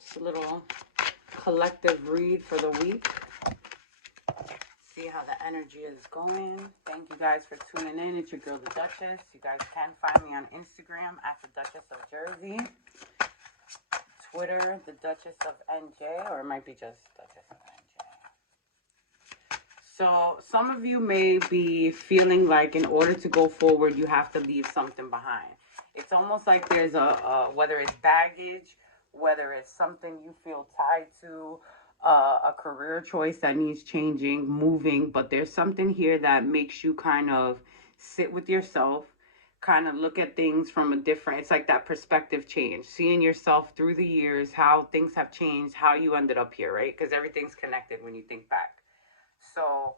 Just a little collective read for the week. See how the energy is going. Thank you guys for tuning in. It's your girl, the Duchess. You guys can find me on Instagram at the Duchess of Jersey. Twitter, the Duchess of NJ, or it might be just Duchess of NJ. So some of you may be feeling like in order to go forward, you have to leave something behind. It's almost like there's whether it's baggage, whether it's something you feel tied to, a career choice that needs changing, moving, but there's something here that makes you kind of sit with yourself, kind of look at things from a different, it's like that perspective change, seeing yourself through the years, how things have changed, how you ended up here, right? Because everything's connected when you think back. So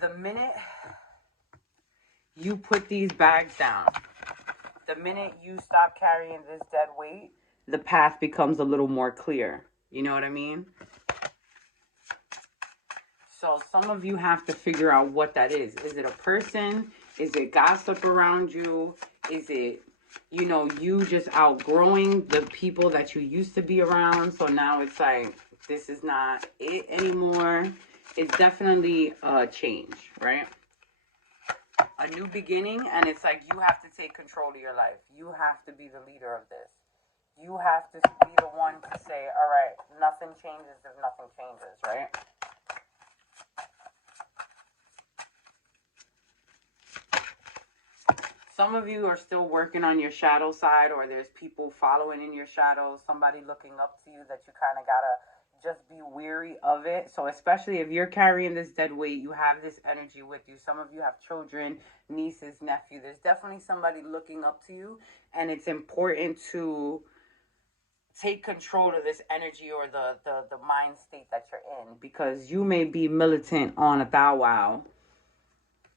the minute you put these bags down, the minute you stop carrying this dead weight, the path becomes a little more clear. You know what I mean? So some of you have to figure out what that is. Is it a person? Is it gossip around you? Is it, you just outgrowing the people that you used to be around? So now it's like, this is not it anymore. It's definitely a change, right? A new beginning, and it's like you have to take control of your life. You have to be the leader of this. You have to be the one to say, all right, nothing changes if nothing changes, right? Some of you are still working on your shadow side, or there's people following in your shadows, somebody looking up to you that you kind of gotta just be weary of it. So especially if you're carrying this dead weight, you have this energy with you. Some of you have children, nieces, nephew. There's definitely somebody looking up to you, and it's important to take control of this energy or the mind state that you're in, because you may be militant on a thou wow,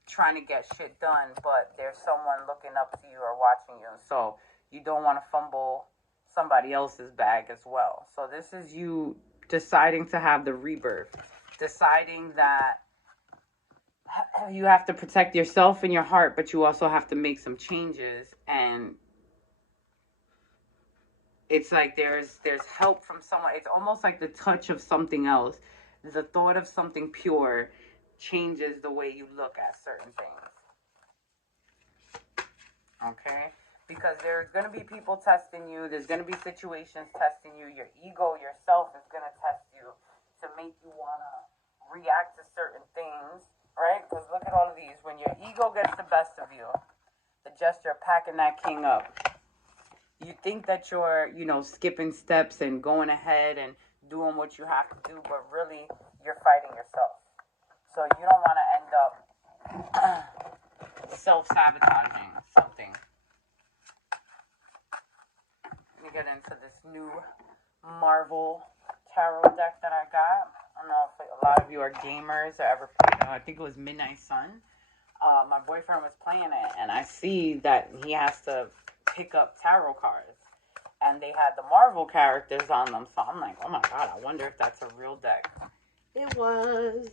trying to get shit done, but there's someone looking up to you or watching you. So you don't want to fumble somebody else's bag as well. So this is you deciding to have the rebirth, deciding that you have to protect yourself and your heart, but you also have to make some changes. And it's like there's help from someone. It's almost like the touch of something else. The thought of something pure changes the way you look at certain things. Okay? Because there's going to be people testing you. There's going to be situations testing you. Your ego, yourself is going to test you to make you want to react to certain things. Right? Because look at all of these. When your ego gets the best of you, the gesture packing that king up, you think that you're, skipping steps and going ahead and doing what you have to do, but really you're fighting yourself. So you don't want to end up self-sabotaging something. Let me get into this new Marvel tarot deck that I got. I don't know if a lot of you are gamers or ever played. I think it was Midnight Sun. My boyfriend was playing it, and I see that he has to pick up tarot cards, and they had the Marvel characters on them. So I'm like, oh my god, I wonder if that's a real deck. It was,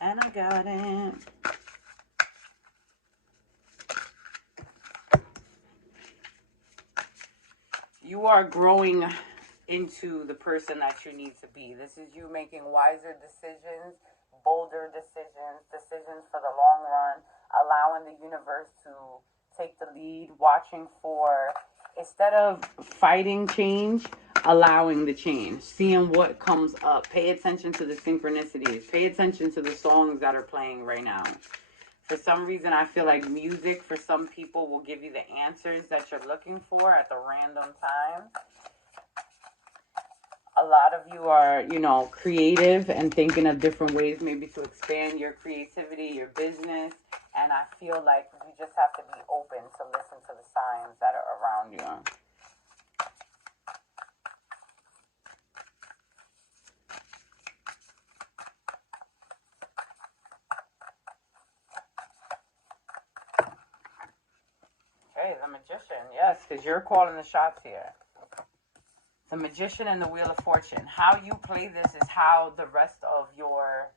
and I got it. You are growing into the person that you need to be. This is you making wiser decisions, bolder decisions, decisions for the long run, allowing the universe to take the lead, watching for, instead of fighting change, allowing the change, seeing what comes up. Pay attention to the synchronicities. Pay attention to the songs that are playing right now. For some reason, I feel like music for some people will give you the answers that you're looking for at the random time. A lot of you are, creative and thinking of different ways maybe to expand your creativity, your business. And I feel like you just have to be open to listen to the signs that are around you. Hey, the Magician. Yes, because you're calling the shots here. The Magician and the Wheel of Fortune. How you play this is how the rest of your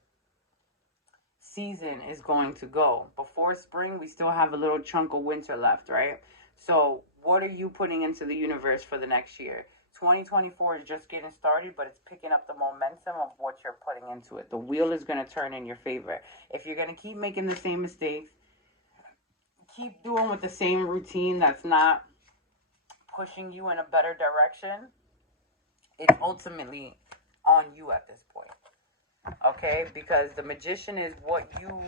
season is going to go. Before spring, we still have a little chunk of winter left, right? So what are you putting into the universe for the next year? 2024 is just getting started, but it's picking up the momentum of what you're putting into it. The wheel is going to turn in your favor. If you're going to keep making the same mistakes, keep doing with the same routine that's not pushing you in a better direction, it's ultimately on you at this point. Okay? Because the magician is what you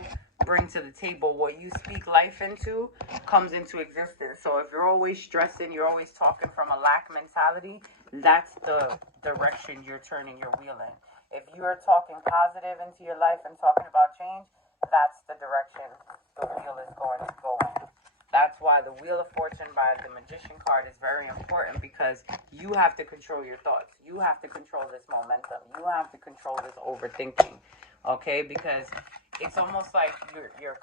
bring to the table. What you speak life into comes into existence. So if you're always stressing, you're always talking from a lack mentality, that's the direction you're turning your wheel in. If you're talking positive into your life and talking about change, that's the direction the wheel is going to go in. That's why the Wheel of Fortune by the Magician card is very important, because you have to control your thoughts. You have to control this momentum. You have to control this overthinking, okay? Because it's almost like you're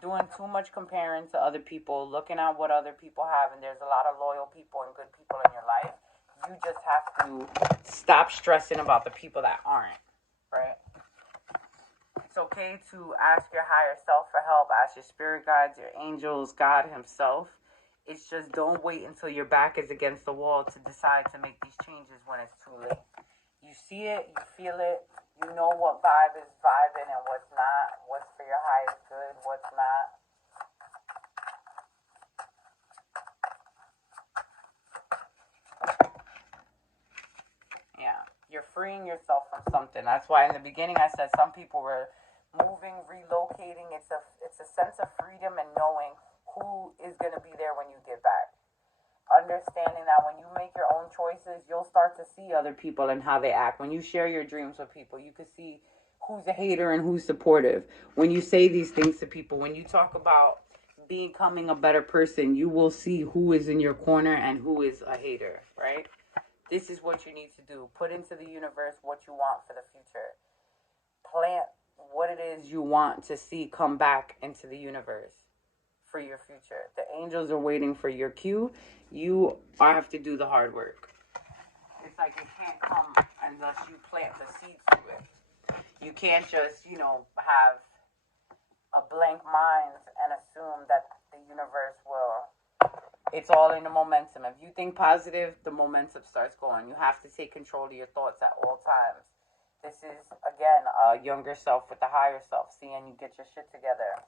doing too much comparing to other people, looking at what other people have, and there's a lot of loyal people and good people in your life. You just have to stop stressing about the people that aren't, right? It's okay to ask your higher self for help, ask your spirit guides, your angels, God himself. It's just don't wait until your back is against the wall to decide to make these changes when it's too late. You see it, you feel it, you know what vibe is vibing and what's not, what's for your highest good, what's not. Yeah, you're freeing yourself from something. That's why in the beginning I said some people were moving, relocating. It's a sense of freedom and knowing who is going to be there when you get back. Understanding that when you make your own choices, you'll start to see other people and how they act. When you share your dreams with people, you can see who's a hater and who's supportive. When you say these things to people, when you talk about becoming a better person, you will see who is in your corner and who is a hater, right? This is what you need to do. Put into the universe what you want for the future. Plant what it is you want to see come back into the universe for your future. The angels are waiting for your cue. You have to do the hard work. It's like it can't come unless you plant the seeds to it. You can't just, have a blank mind and assume that the universe will. It's all in the momentum. If you think positive, the momentum starts going. You have to take control of your thoughts at all times. This is, again, a younger self with the higher self, seeing you get your shit together.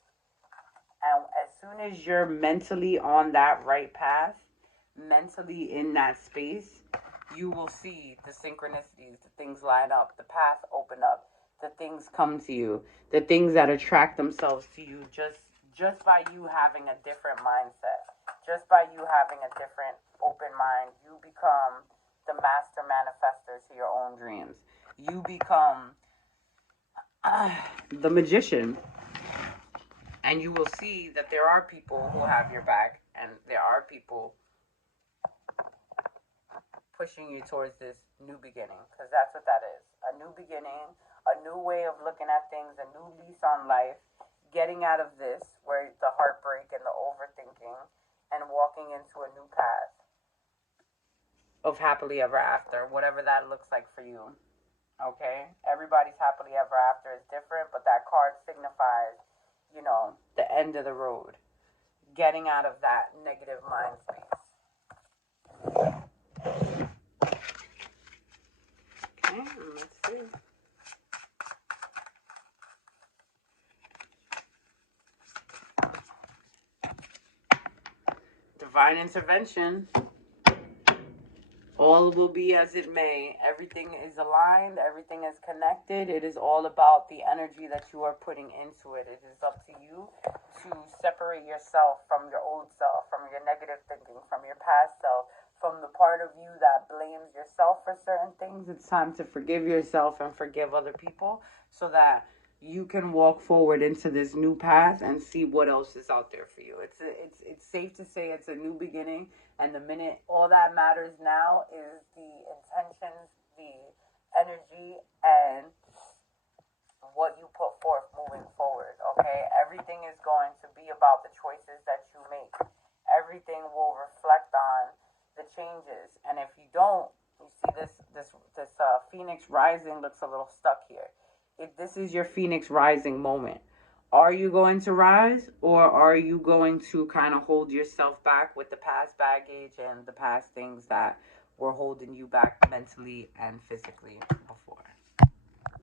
And as soon as you're mentally on that right path, mentally in that space, you will see the synchronicities, the things line up, the path open up, the things come to you, the things that attract themselves to you just by you having a different mindset, just by you having a different open mind. You become the master manifester to your own dreams. You become the magician. And you will see that there are people who have your back, and there are people pushing you towards this new beginning, because that's what that is. A new beginning, a new way of looking at things, a new lease on life, getting out of this, where the heartbreak and the overthinking, and walking into a new path of happily ever after, whatever that looks like for you. Okay? Everybody's happily ever after is different, but that card signifies, the end of the road. Getting out of that negative mind space. Okay, let's see. Divine intervention. All will be as it may. Everything is aligned. Everything is connected. It is all about the energy that you are putting into it. It is up to you to separate yourself from your old self, from your negative thinking, from your past self, from the part of you that blames yourself for certain things. It's time to forgive yourself and forgive other people so that you can walk forward into this new path and see what else is out there for you. It's safe to say it's a new beginning. And the minute, all that matters now is the intentions, the energy, and what you put forth moving forward, okay? Everything is going to be about the choices that you make. Everything will reflect on the changes. And if you don't, you see this Phoenix Rising looks a little stuck here. If this is your Phoenix Rising moment, are you going to rise, or are you going to kind of hold yourself back with the past baggage and the past things that were holding you back mentally and physically before.